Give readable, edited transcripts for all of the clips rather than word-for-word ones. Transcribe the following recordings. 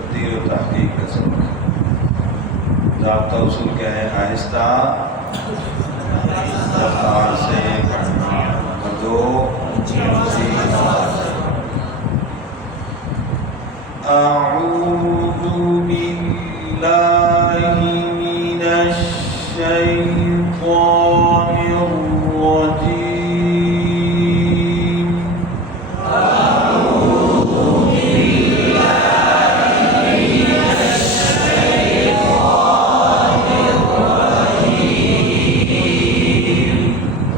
तब्दील और तहक़ीक़ का सबक है। ज़ाब्ता उसूल क्या है? आहिस्ता रफ्तार से पढ़ना। नंबर 2 अऊज़ु बिल्लाहि मिनश शैतानिर रजीम।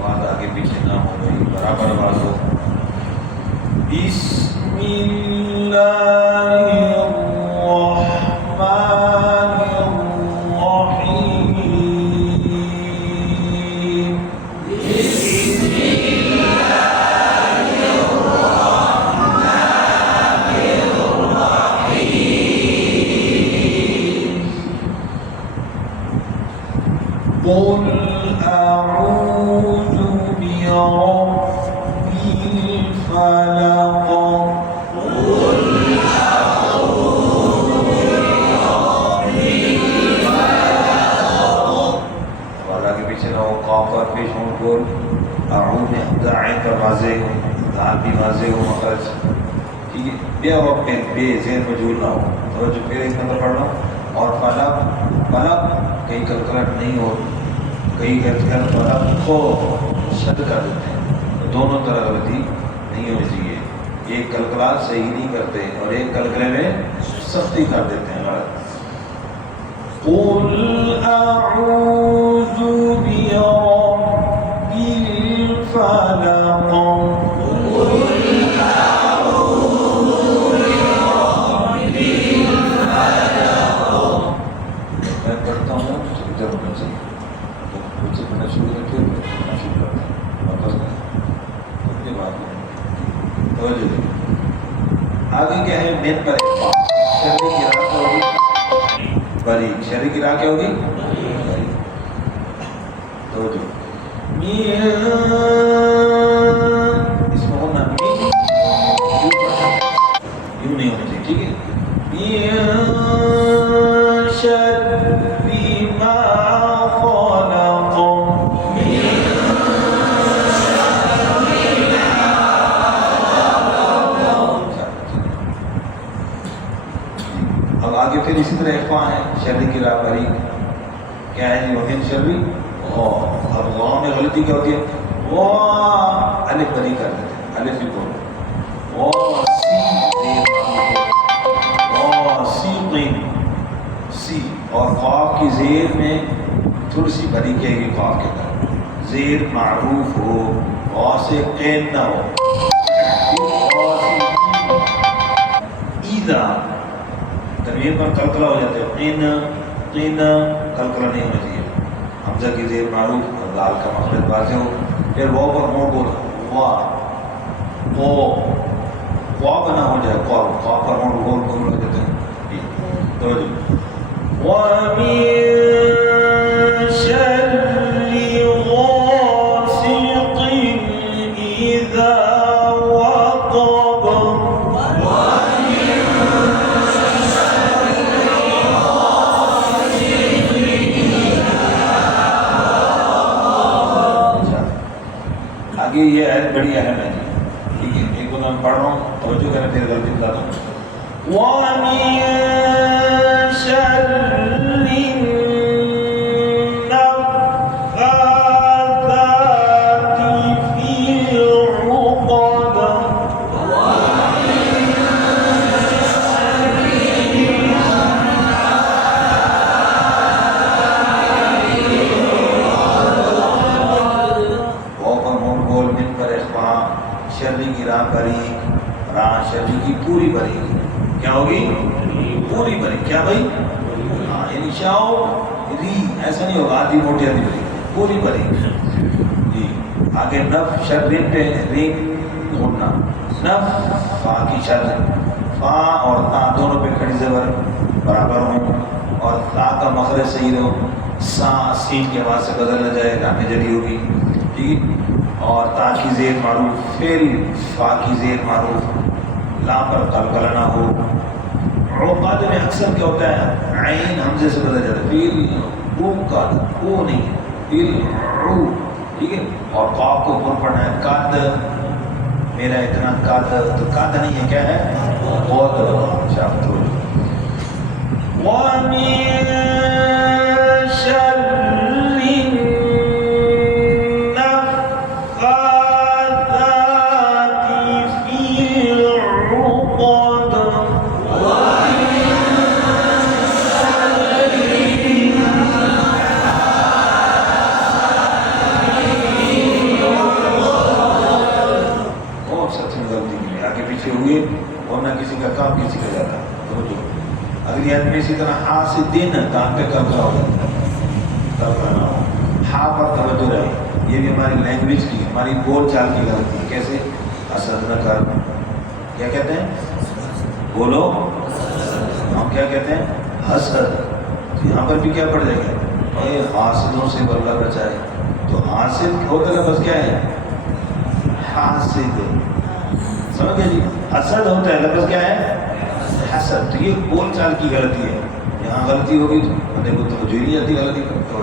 आवाज़ आगे पीछे ना हो गई, बराबर आवाज़ हो। قل أعوذ برب الفلق। वाला के पीछे ना हो, काफ और पेश हो। बोल अऊज़ में हमज़ा आइन पर वाज़े हो, दाल भी वाज़े हो, मखरज ठीक है। बे और बे ज़ेन मजूल ना हो, तो जो फिर एक नंबर पढ़ना। और फलक फलक कहीं कलकलट नहीं हो, कई गलत फलक को शद कर देते हैं, तो दोनों तरह गलती नहीं होनी चाहिए। एक कलकलात सही नहीं करते और एक कलकले में सख्ती कर देते हैं, गलत। कुल अऊज़ु बिरब्बिल फलक। मैं पढ़ता हूँ इधर होना चाहिए, तो मुझसे पढ़ना शुरू करके पढ़ना शुरू करता हूँ, वापस नहीं अपनी बात में तो आगे क्या है? मेन पर शरीर की राह क्या होगी? बरी। शरीर की राह क्या होगी? बरी। तो जो इसमें होना यूं नहीं होनी चाहिए, ठीक है। अब आगे फिर इसी तरह इख्फा है, शर्री की राह बरी क्या है जी? वकील शर्री। अब गाँव में गलती क्या होती है? वो अलिफ बरी कर देते हैं, अलिफ ही बोलो। सी और ख्वाब की जेर में थोड़ी सी बरी कहेगी, ख्वाब के अंदर जेर मारूफ हो और से कैन ना हो। ईदा तनवीर पर कलकला हो जाते हो, इन कलकला नहीं होना चाहिए। हमजा की जेर मारूफ और लाल का मखरज वाज़े हो। फिर वो पर मोड़ बोलो, वाह बना हो जाए, ख्वाब पर मोड़ गोल गोल लग जाते हैं। तो आगे ये आयत बड़ी अहम है, ठीक है। एक मैं पढ़ रहा हूँ, तवज्जो करें, फिर गलती बताता हूँ। शर्री की पूरी बरी क्या होगी? पूरी बरी। क्या भाई? हाँ, इंशाओ री ऐसा नहीं होगा आधी मोटी आधी बरी, पूरी बरी जी। आगे नफ शर्री पे रिंग ढूंढना, नफ फा की शर्र, फा और ता दोनों पे खड़ी ज़बर बराबर हो और ता का मखरज सही हो। सा सीन के आवाज़ से बदल न जाए, गाने जली होगी, ठीक। और ता की ज़ेर मारूफ, फिर फा की ज़ेर मारूफ, ला पर कलकला ना हो। औक़ात में अक्सर क्या होता है, आइन हमजे से बदल जाता है, फिल रू का वो नहीं है, फिल रू, ठीक है। और काफ को ऊपर पढ़ना है, काद, मेरा इतना काद, तो काद नहीं है, क्या है, बहुत शाबाश। आगे पीछे हुए और ना किसी का काम किसी का जाता, समझो। अगली आदमी इसी तरह हा से दिन काम पे कब का होगा, कब करना हो, हा पर तवज्जो रहे। ये भी हमारी लैंग्वेज की, हमारी बोल चाल की गलती है। कैसे, असद न कर, क्या कहते हैं, बोलो, हम क्या कहते हैं, हसद। तो यहाँ पर भी क्या पड़ जाएगा, अरे हासिलों से अल्लाह बचाए। तो हासिल होता है बस क्या है, हासिद, समझ गए जी। हसद होता है लफ्ज़ क्या है, हसद। तो ये बोल चाल की गलती है, यहाँ गलती होगी तो देखो तो जो ही नहीं आती गलती करते हो।